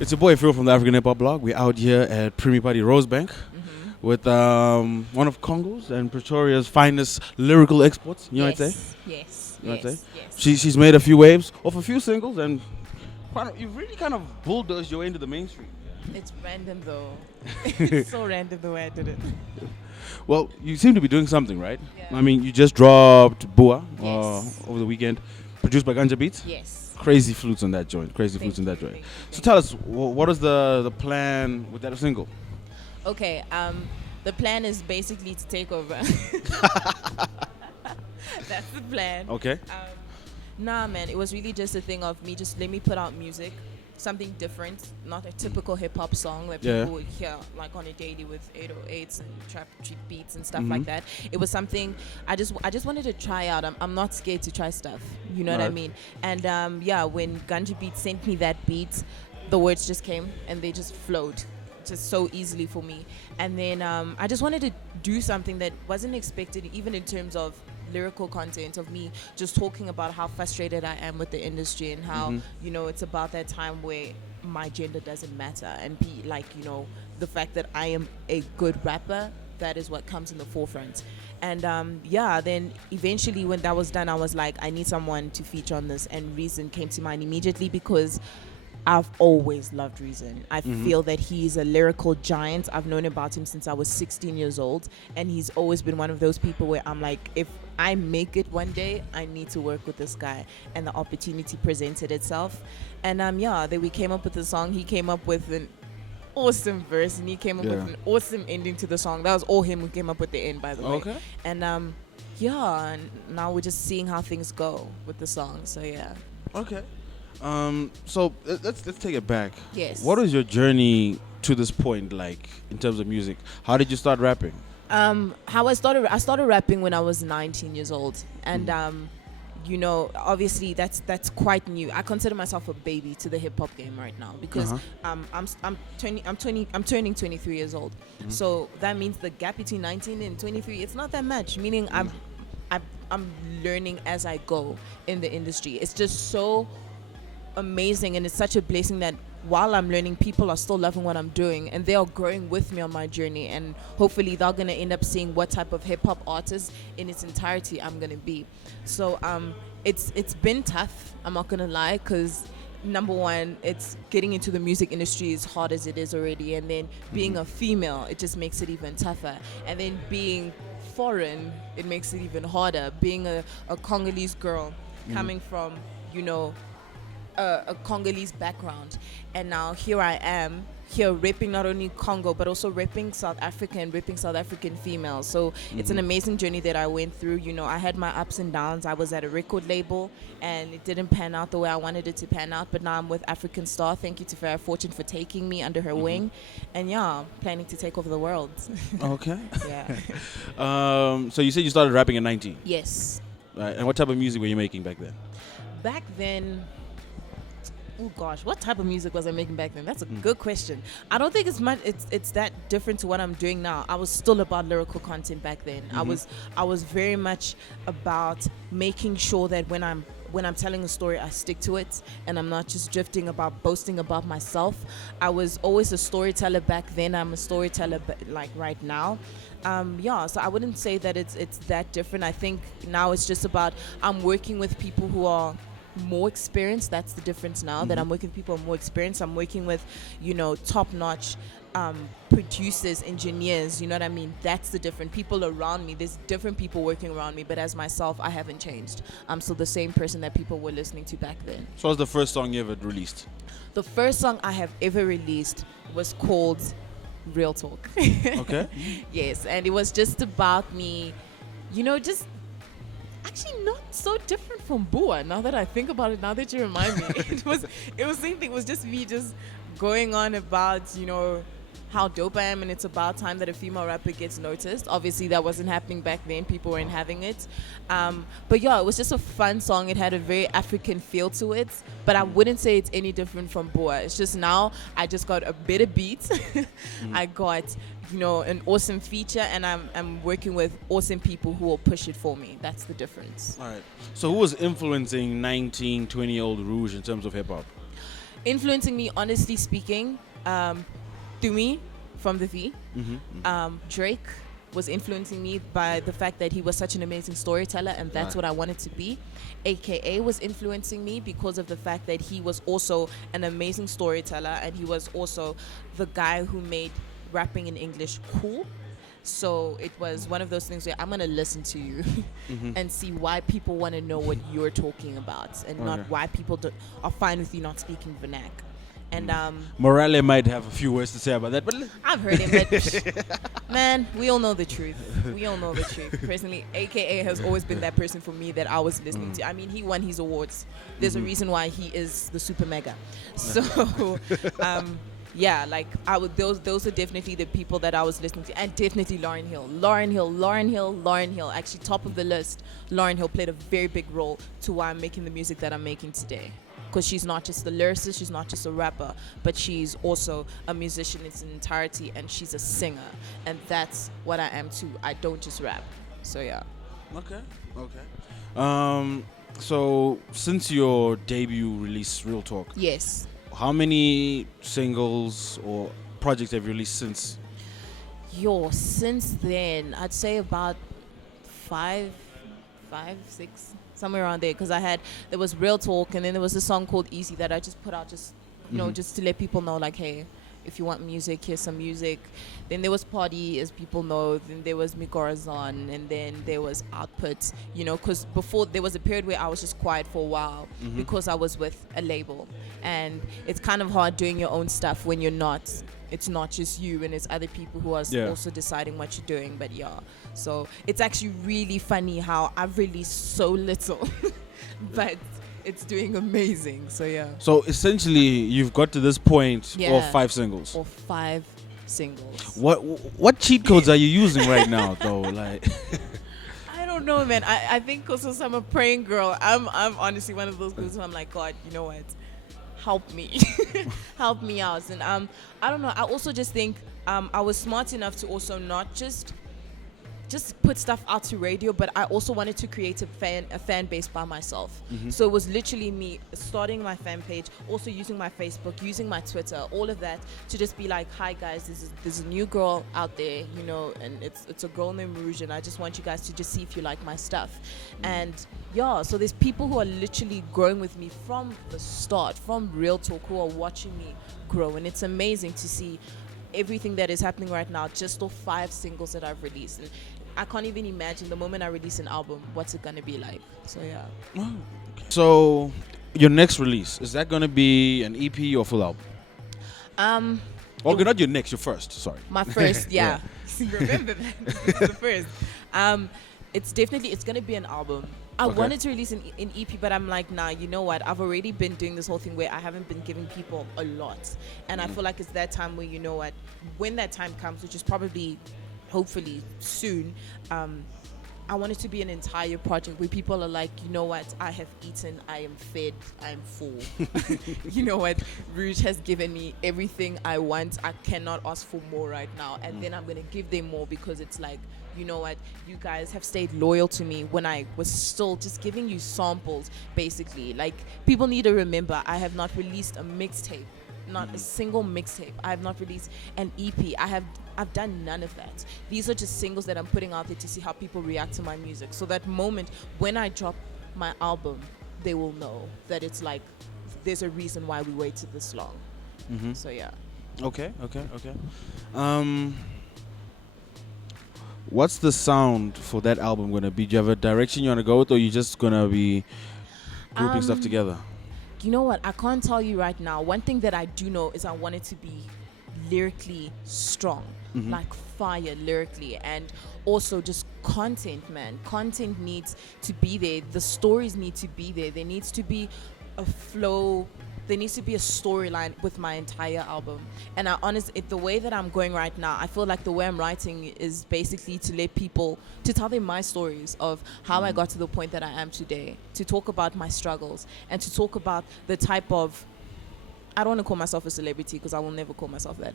It's your boy Phil from the African Hip Hop Blog. We're out here at Premier Party Rosebank with one of Congo's and Pretoria's finest lyrical exports. You know what I'd say? Yes, You know what I'd yes, say? yes. She's made a few waves off a few singles, and you've really kind of bulldozed your way into the mainstream. It's random though. It's so random the way I did it. Well, you seem to be doing something, right? Yeah. I mean, you just dropped BUA Yes. over the weekend, produced by Ganja Beats. Yes. Crazy flutes on that joint. Crazy flutes on that joint. So tell us, what is the plan with that single? Okay. The plan is basically to take over. That's the plan. Okay. Nah, man. It was really just a thing of me just let me put out music, something different, not a typical hip hop song that people would hear like on a daily with 808s and trap beats and stuff like that. It was something I just wanted to try out. I'm not scared to try stuff. You know what I mean? And when Ganja Beats sent me that beat, the words just came and they just flowed just so easily for me. And then I just wanted to do something that wasn't expected, even in terms of lyrical content, of me just talking about how frustrated I am with the industry and how it's about that time where my gender doesn't matter and be like, the fact that I am a good rapper, that is what comes in the forefront. And then eventually when that was done, I was like, I need someone to feature on this, and Reason came to mind immediately because I've always loved Reason. I feel that he's a lyrical giant. I've known about him since I was 16 years old, and he's always been one of those people where I'm like, if I make it one day, I need to work with this guy. And the opportunity presented itself. And then we came up with the song. He came up with an awesome verse, and he came up with an awesome ending to the song. That was all him who came up with the end, by the way. Okay. And and now we're just seeing how things go with the song. So yeah. Okay. So let's take it back. Yes. What is your journey to this point like in terms of music? How did you start rapping? How I started rapping when I was 19 years old, and obviously that's quite new. I consider myself a baby to the hip hop game right now because I'm turning 23 years old. So that means the gap between 19 and 23, it's not that much, meaning I'm learning as I go in the industry. It's just so amazing, and it's such a blessing that while I'm learning, people are still loving what I'm doing, and they are growing with me on my journey, and hopefully they're gonna end up seeing what type of hip-hop artist in its entirety I'm gonna be. So it's been tough, I'm not gonna lie, because number one, it's getting into the music industry as hard as it is already, and then being a female, it just makes it even tougher, and then being foreign, it makes it even harder. Being a Congolese girl coming from a Congolese background, and now here I am here repping not only Congo but also repping South Africa and repping South African females. So it's an amazing journey that I went through. I had my ups and downs. I was at a record label and it didn't pan out the way I wanted it to pan out, but now I'm with African Star. Thank you to Farrah Fortune for taking me under her wing, and planning to take over the world. Okay. Yeah. So you said you started rapping at 19. Yes. Right. And what type of music were you making back then? Back then, oh gosh, what type of music was I making back then? That's a good question. I don't think it's that different to what I'm doing now. I was still about lyrical content back then. I was very much about making sure that when I'm telling a story, I stick to it, and I'm not just drifting about boasting about myself. I was always a storyteller back then. I'm a storyteller like right now. So I wouldn't say that it's that different. I think now it's just about I'm working with people who are more experienced. That's the difference now, that I'm working with people who are more experienced. I'm working with top-notch producers, engineers, you know what I mean? That's the different people around me. There's different people working around me, but as myself, I haven't changed. I'm still the same person that people were listening to back then. So what's the first song you ever released? The first song I have ever released was called Real Talk. Okay. Yes, and it was just about me, just actually not so different from BUA. Now that I think about it, now that you remind me, it was the same thing. It was just me just going on about how dope I am, and it's about time that a female rapper gets noticed. Obviously that wasn't happening back then, people weren't having it, but it was just a fun song. It had a very African feel to it, but I wouldn't say it's any different from BUA. It's just now I just got a better beat. I got an awesome feature, and I'm working with awesome people who will push it for me. That's the difference. All right. So who was influencing 19, 20-year-old Rouge in terms of hip-hop? Influencing me, honestly speaking, Dumi from the V. Drake was influencing me by the fact that he was such an amazing storyteller, and that's what I wanted to be. AKA was influencing me because of the fact that he was also an amazing storyteller, and he was also the guy who made rapping in English cool. So it was one of those things where I'm going to listen to you and see why people want to know what you're talking about, and not why people are fine with you not speaking vernac. And Morale might have a few words to say about that, but I've heard him, but man, we all know the truth. We all know the truth. Personally, AKA has always been that person for me that I was listening to. I mean, he won his awards. There's a reason why he is the super mega. So, yeah, like those are definitely the people that I was listening to, and definitely Lauryn Hill. Actually, top of the list. Lauryn Hill played a very big role to why I'm making the music that I'm making today. Because she's not just a lyricist, she's not just a rapper, but she's also a musician in its entirety, and she's a singer. And that's what I am too. I don't just rap. So yeah. Okay. So since your debut release, Real Talk, Yes. how many singles or projects have you released since? Since then, I'd say about five, six, somewhere around there. Because there was Real Talk, and then there was a song called Easy that I just put out just to let people know, like, hey, if you want music, here's some music. Then there was Party, as people know. Then there was Migorazon, and then there was Output. Because before there was a period where I was just quiet for a while because I was with a label, and it's kind of hard doing your own stuff when you're not. It's not just you, and it's other people who are also deciding what you're doing. But yeah, so it's actually really funny how I've released so little, but it's doing amazing. So yeah. So essentially, you've got to this point of 5 singles. Or 5 singles. What cheat codes are you using right now, though? Like, I don't know, man. I think also I'm a praying girl. I'm honestly one of those girls who I'm like, God, you know what? Help me. Help me out. And I don't know. I also just think I was smart enough to also not just put stuff out to radio, but I also wanted to create a fan base by myself. So it was literally me starting my fan page, also using my Facebook, using my Twitter, all of that, to just be like, hi guys, there's a new girl out there, and it's a girl named Rouge, and I just want you guys to just see if you like my stuff. And yeah, so there's people who are literally growing with me from the start, from Real Talk, who are watching me grow, and it's amazing to see everything that is happening right now, just off 5 singles that I've released. And I can't even imagine the moment I release an album, what's it gonna be like. So yeah. Oh, okay. So your next release, is that gonna be an EP or full album? Okay, not your next, your first. Sorry. My first, yeah. Remember that. This is the first. It's gonna be an album. I wanted to release an EP, but I'm like, nah, you know what? I've already been doing this whole thing where I haven't been giving people a lot. And I feel like it's that time where, you know what, when that time comes, which is probably, hopefully soon, I want it to be an entire project where people are like, you know what, I have eaten, I am fed, I am full. You know what, Rouge has given me everything I want. I cannot ask for more right now. And then I'm going to give them more, because it's like, you know what, you guys have stayed loyal to me when I was still just giving you samples, basically. Like, people need to remember, I have not released a mixtape. Not a single mixtape. I have not released an EP. I've done none of that. These are just singles that I'm putting out there to see how people react to my music. So that moment when I drop my album, they will know that it's like, there's a reason why we waited this long. So yeah. Okay. What's the sound for that album gonna be? Do you have a direction you wanna go with, or you just gonna be grouping stuff together? You know what? I can't tell you right now. One thing that I do know is I want it to be lyrically strong, like fire lyrically, and also just content, man. Content needs to be there. The stories need to be there. There needs to be a flow. There needs to be a storyline with my entire album. And the way that I'm going right now, I feel like the way I'm writing is basically to let people, to tell them my stories of how I got to the point that I am today, to talk about my struggles, and to talk about the type of, I don't want to call myself a celebrity because I will never call myself that,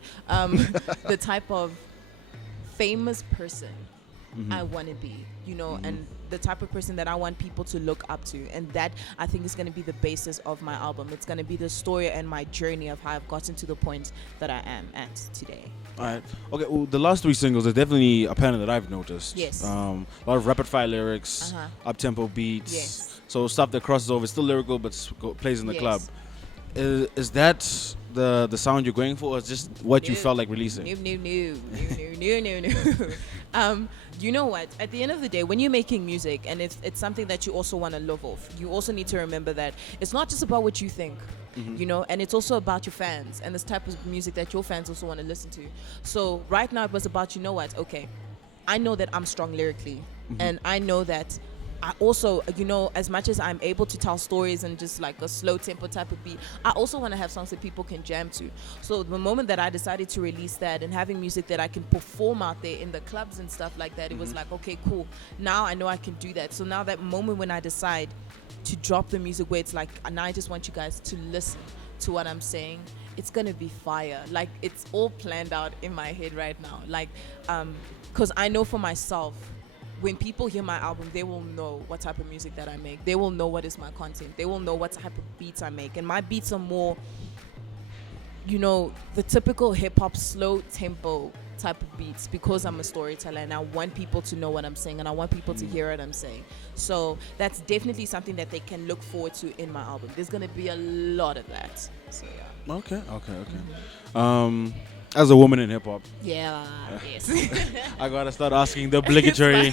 the type of famous person I want to be, and the type of person that I want people to look up to. And that, I think, is going to be the basis of my album. It's going to be the story and my journey of how I've gotten to the point that I am at today. All right. Okay. Well, the last 3 singles, there's definitely a pattern that I've noticed. Yes. A lot of rapid fire lyrics, up-tempo beats. Yes. So stuff that crosses over. It's still lyrical, but plays in the Yes. club. Is that the sound you're going for, or is just what you felt like releasing? No. You know what? At the end of the day, when you're making music and it's something that you also want to live off, you also need to remember that it's not just about what you think, and it's also about your fans and this type of music that your fans also want to listen to. So right now it was about, okay, I know that I'm strong lyrically, and I know that I also, as much as I'm able to tell stories and just like a slow tempo type of beat, I also want to have songs that people can jam to. So the moment that I decided to release that and having music that I can perform out there in the clubs and stuff like that, it was like, okay, cool. Now I know I can do that. So now that moment when I decide to drop the music where it's like, now I just want you guys to listen to what I'm saying, it's going to be fire. Like, it's all planned out in my head right now. Like, because I know for myself, when people hear my album, they will know what type of music that I make. They will know what is my content. They will know what type of beats I make. And my beats are more, the typical hip-hop slow tempo type of beats, because I'm a storyteller and I want people to know what I'm saying and I want people to hear what I'm saying. So that's definitely something that they can look forward to in my album. There's going to be a lot of that. So, yeah. Okay. As a woman in hip hop, yes. I gotta start asking the obligatory.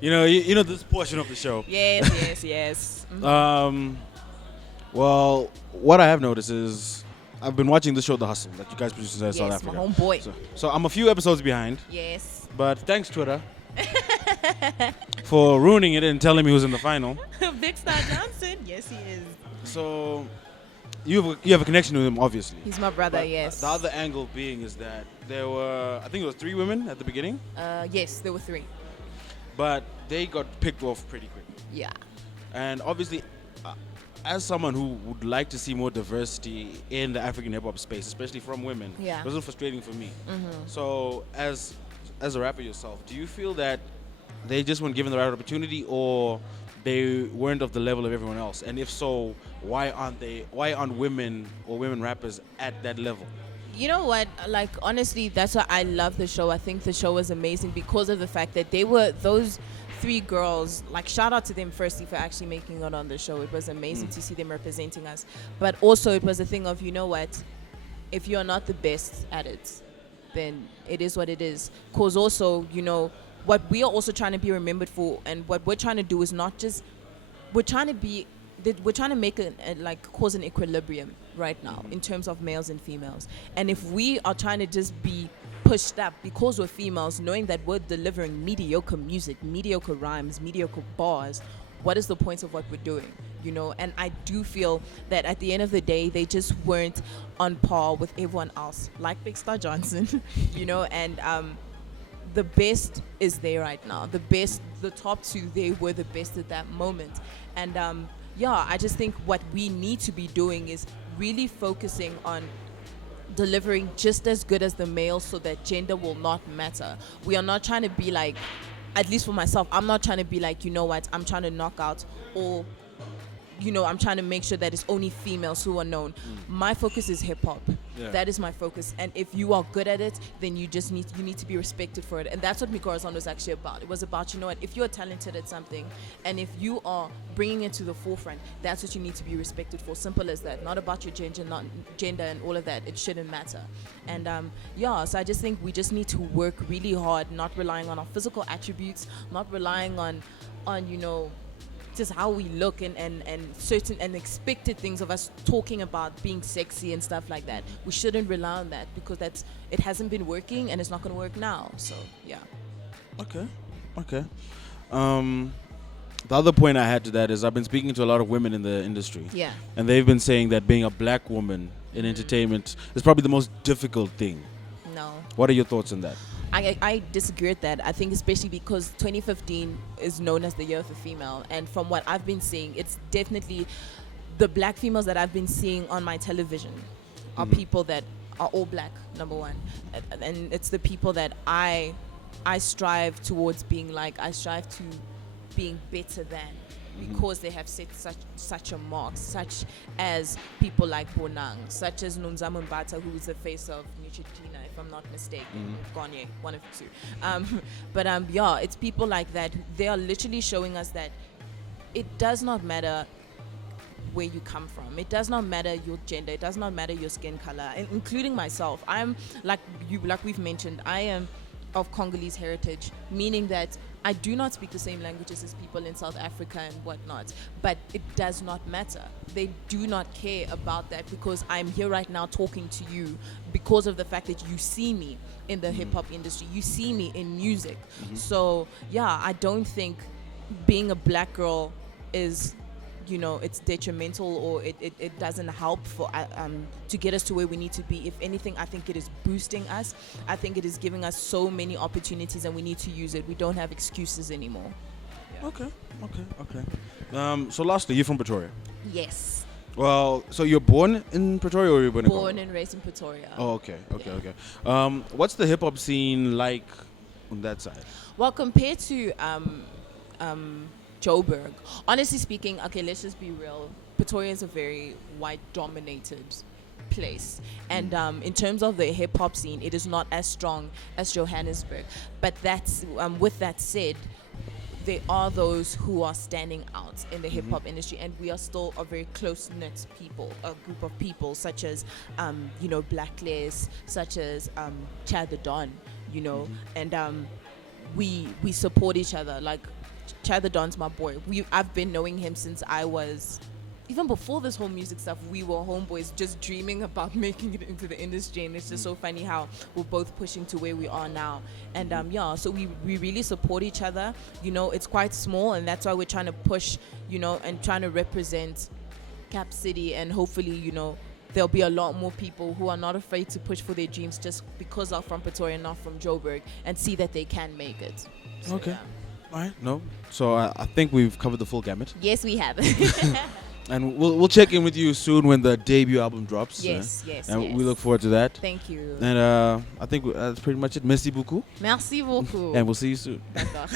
you know this portion of the show. Yes. Well, what I have noticed is I've been watching the show The Hustle that you guys produce in South Africa. My homeboy. So I'm a few episodes behind. Yes. But thanks Twitter for ruining it and telling me who's in the final. Big Star Johnson. Yes, he is. So you have a connection with him, obviously. He's my brother, but yes. The other angle being is that there were, I think it was 3 women at the beginning. Yes, there were 3. But they got picked off pretty quickly. Yeah. And obviously, as someone who would like to see more diversity in the African hip hop space, especially from women, it was a little frustrating for me. So as a rapper yourself, do you feel that they just weren't given the right opportunity, or they weren't of the level of everyone else? And if so, why aren't women or women rappers at that level? You know what? Like, honestly, that's why I love the show. I think the show was amazing because of the fact that they were those 3 girls. Like, shout out to them firstly for actually making it on the show. It was amazing to see them representing us. But also it was a thing of, you know what? If you're not the best at it, then it is what it is. Because also, what we are also trying to be remembered for, and what we're trying to do is not just, we're trying to make cause an equilibrium right now in terms of males and females. And if we are trying to just be pushed up because we're females, knowing that we're delivering mediocre music, mediocre rhymes, mediocre bars, what is the point of what we're doing? And I do feel that at the end of the day, they just weren't on par with everyone else, like Big Star Johnson, and the best is there right now. The top 2, they were the best at that moment. And I just think what we need to be doing is really focusing on delivering just as good as the males so that gender will not matter. We are not trying to be like, at least for myself, I'm not trying to be like, I'm trying to knock out all, I'm trying to make sure that it's only females who are known. My focus is hip hop. Yeah. That is my focus. And if you are good at it, then you need to be respected for it. And that's what Mikorazon was actually about. It was about, if you're talented at something and if you are bringing it to the forefront, that's what you need to be respected for. Simple as that. Not about your gender and all of that. It shouldn't matter. And so I just think we just need to work really hard, not relying on our physical attributes, not relying on just how we look and certain and expected things of us talking about being sexy and stuff like that. We shouldn't rely on that because it hasn't been working and it's not going to work now. So yeah. Okay. The other point I had to that is I've been speaking to a lot of women in the industry. Yeah. And they've been saying that being a black woman in entertainment is probably the most difficult thing. No. What are your thoughts on that? I disagree with that. I think especially because 2015 is known as the year of the female. And from what I've been seeing, it's definitely the black females that I've been seeing on my television are people that are all black, number one. And it's the people that I I strive towards being like, I strive to being better than, because they have set such a mark, such as people like Bonang, such as Nomzamo Mbata, who is the face of Neutrogena, if I'm not mistaken, Garnier, one of the two. But yeah, it's people like that. They are literally showing us that it does not matter where you come from. It does not matter your gender. It does not matter your skin color, including myself. I'm like we've mentioned, I am of Congolese heritage, meaning that I do not speak the same languages as people in South Africa and whatnot, but it does not matter. They do not care about that, because I'm here right now talking to you because of the fact that you see me in the hip hop industry, you see me in music. So yeah, I don't think being a black girl is, it's detrimental, or it doesn't help for to get us to where we need to be. If anything, I think it is boosting us. I think it is giving us so many opportunities, and we need to use it. We don't have excuses anymore. Yeah. Okay. So lastly, you're from Pretoria? Yes. Well, so you're born in Pretoria, or you're born in Congo? Born and raised in Pretoria. Oh, okay. What's the hip hop scene like on that side? Well, compared to Joburg, honestly speaking, okay, let's just be real. Pretoria is a very white-dominated place, and in terms of the hip-hop scene, it is not as strong as Johannesburg. But that's with that said, there are those who are standing out in the hip-hop industry, and we are still a very close-knit people, a group of people, such as Blacklist, such as Chad the Don, and we support each other. Like, Chad the Don's my boy. I've been knowing him since I was, even before this whole music stuff, we were homeboys just dreaming about making it into the industry, and it's just so funny how we're both pushing to where we are now. And so we really support each other. It's quite small, and that's why we're trying to push, and trying to represent Cap City, and hopefully, there'll be a lot more people who are not afraid to push for their dreams just because they're from Pretoria and not from Joburg, and see that they can make it. So, okay. Yeah. All right. No. So I think we've covered the full gamut. Yes, we have. And we'll check in with you soon when the debut album drops. Yes. And we look forward to that. Thank you. And I think that's pretty much it. Merci beaucoup. Merci beaucoup. And we'll see you soon. D'accord.